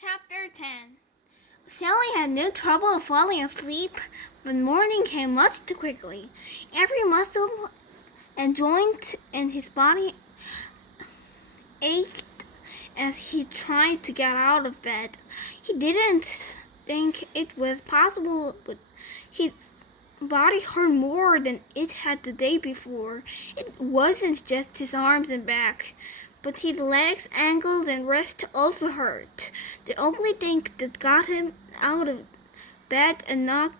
Chapter 10. Sally had no trouble falling asleep, but morning came much too quickly. Every muscle and joint in his body ached as he tried to get out of bed. He didn't think it was possible, but his body hurt more than it had the day before. It wasn't just his arms and back, but his legs, ankles, and wrists also hurt. The only thing that got him out of bed and not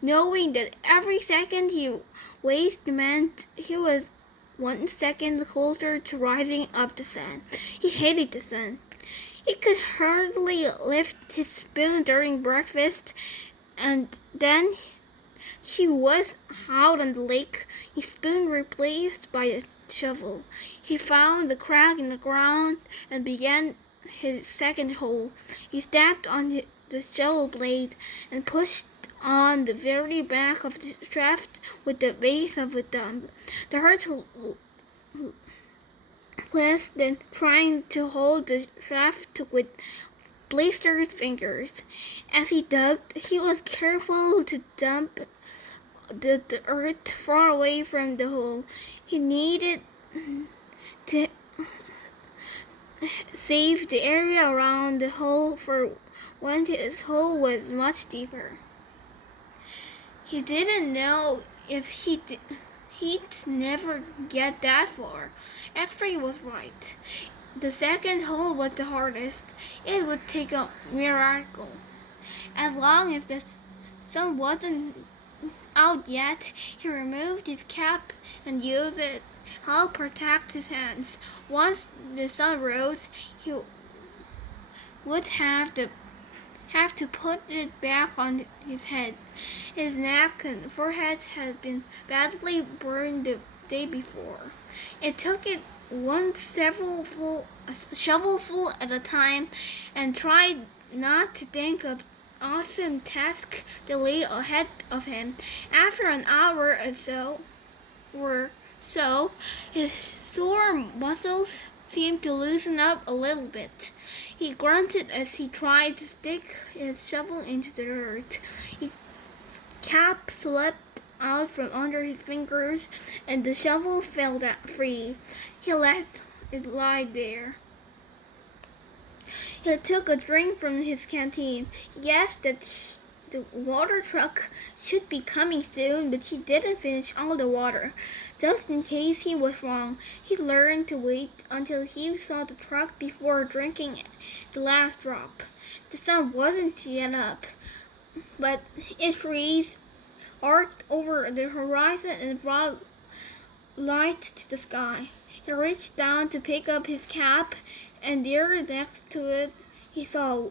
knowing that every second he wasted meant he was 1 second closer to rising up the sun. He hated the sun. He could hardly lift his spoon during breakfast, and then he was out on the lake, his spoon replaced by a shovel. He found the crack in the ground and began his second hole. He stepped on the shovel blade and pushed on the very back of the shaft with the base of a thumb. The hurt less than trying to hold the shaft with blistered fingers. As he dug, he was careful to dump the earth far away from the hole. He needed to save the area around the hole for when his hole was much deeper. He didn't know if he'd never get that far. X-ray was right. The second hole was the hardest. It would take a miracle. As long as the sun wasn't out yet, he removed his cap and used it to help protect his hands. Once the sun rose, he would have to put it back on his head. His neck and forehead had been badly burned the day before. It took it one shovelful at a time, and tried not to think of awesome task that lay ahead of him. After an hour or so, his sore muscles seemed to loosen up a little bit. He grunted as he tried to stick his shovel into the dirt. His cap slipped out from under his fingers, and the shovel fell free. He let it lie there. He took a drink from his canteen. He guessed that the water truck should be coming soon, but he didn't finish all the water. Just in case he was wrong, he learned to wait until he saw the truck before drinking the last drop. The sun wasn't yet up, but its rays arced over the horizon and brought light to the sky. He reached down to pick up his cap, and there next to it he saw a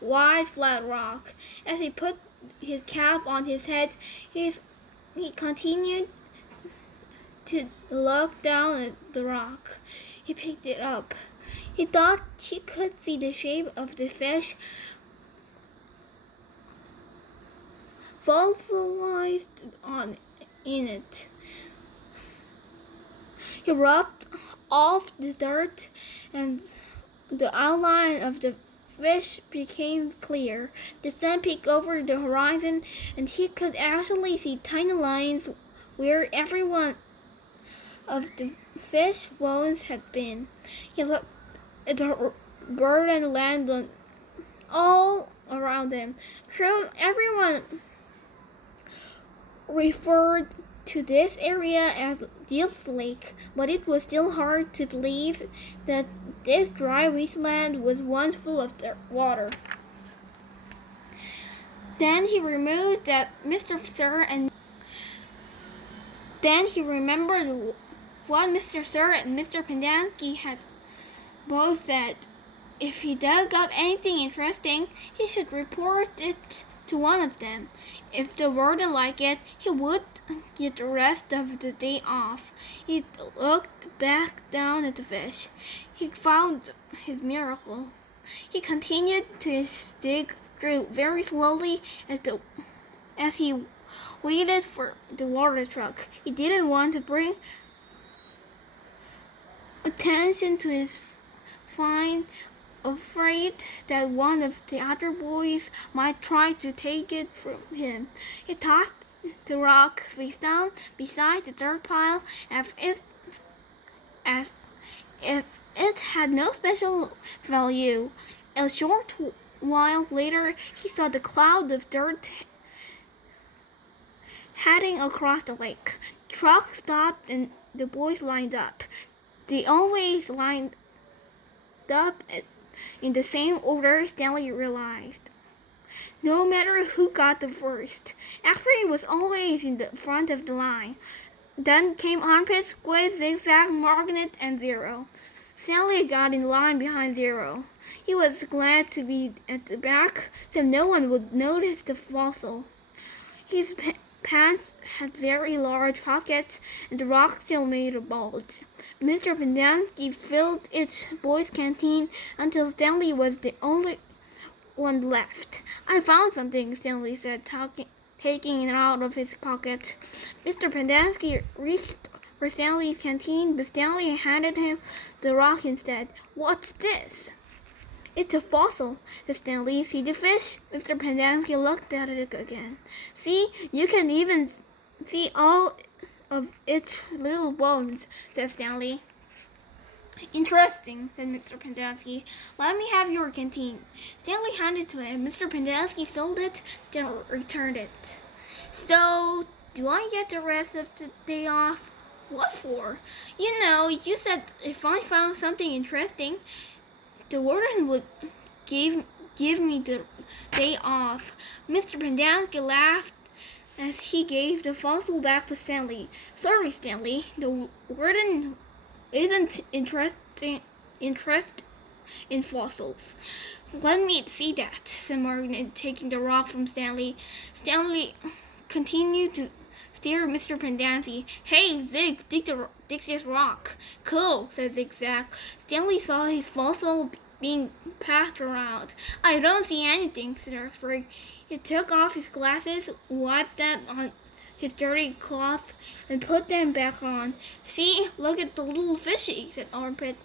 wide flat rock. As he put his cap on his head, he continued to look down at the rock. He picked it up. He thought he could see the shape of the fish fossilized in it. He rubbed off the dirt, and the outline of the fish became clear. The sun peeked over the horizon, and he could actually see tiny lines where every one of the fish bones had been. He looked at the bird and land all around him. True, everyone referred to this area as Deal's Lake, but it was still hard to believe that this dry wasteland was once full of water. Then he remembered what Mr. Sir and Mr. Pendanski had both said. If he dug up anything interesting, he should report it to one of them. If the warden liked it, he would get the rest of the day off. He looked back down at the fish. He found his miracle. He continued to dig through very slowly as he waited for the water truck. He didn't want to bring attention to his find afraid that one of the other boys might try to take it from him. He tossed the rock face down beside the dirt pile as if it had no special value. A short while later, he saw the cloud of dirt heading across the lake. The truck stopped and the boys lined up. They always lined up in the same order, Stanley realized. No matter who got the first, Acme was always in the front of the line. Then came Armpit, Squid, Zigzag, Magnet, and Zero. Stanley got in line behind Zero. He was glad to be at the back so no one would notice the fossil. His pants had very large pockets, and the rock still made a bulge. Mr. Pendanski filled each boy's canteen until Stanley was the only one left. I found something, Stanley said, taking it out of his pocket. Mr. Pendanski reached for Stanley's canteen, but Stanley handed him the rock instead. What's this? It's a fossil, said Stanley. See the fish? Mr. Pendanski looked at it again. See, you can even see all of its little bones, said Stanley. Interesting, said Mr. Pendanski. Let me have your canteen. Stanley handed it to him. Mr. Pendanski filled it, then returned it. So, do I get the rest of the day off? What for? You know, you said if I found something interesting, the warden would give me the day off. Mr. Pendanski laughed as he gave the fossil back to Stanley. Sorry, Stanley, the warden isn't interested in fossils. Let me see that, said Margaret, taking the rock from Stanley. Stanley continued to stare at Mr. Pendanski. Hey, Zig, dig this rock. Cool, said Zigzag. Stanley saw his fossil being passed around. I don't see anything, said Earthquake. He took off his glasses, wiped them on his dirty cloth, and put them back on. See, look at the little fishy, said Armpit.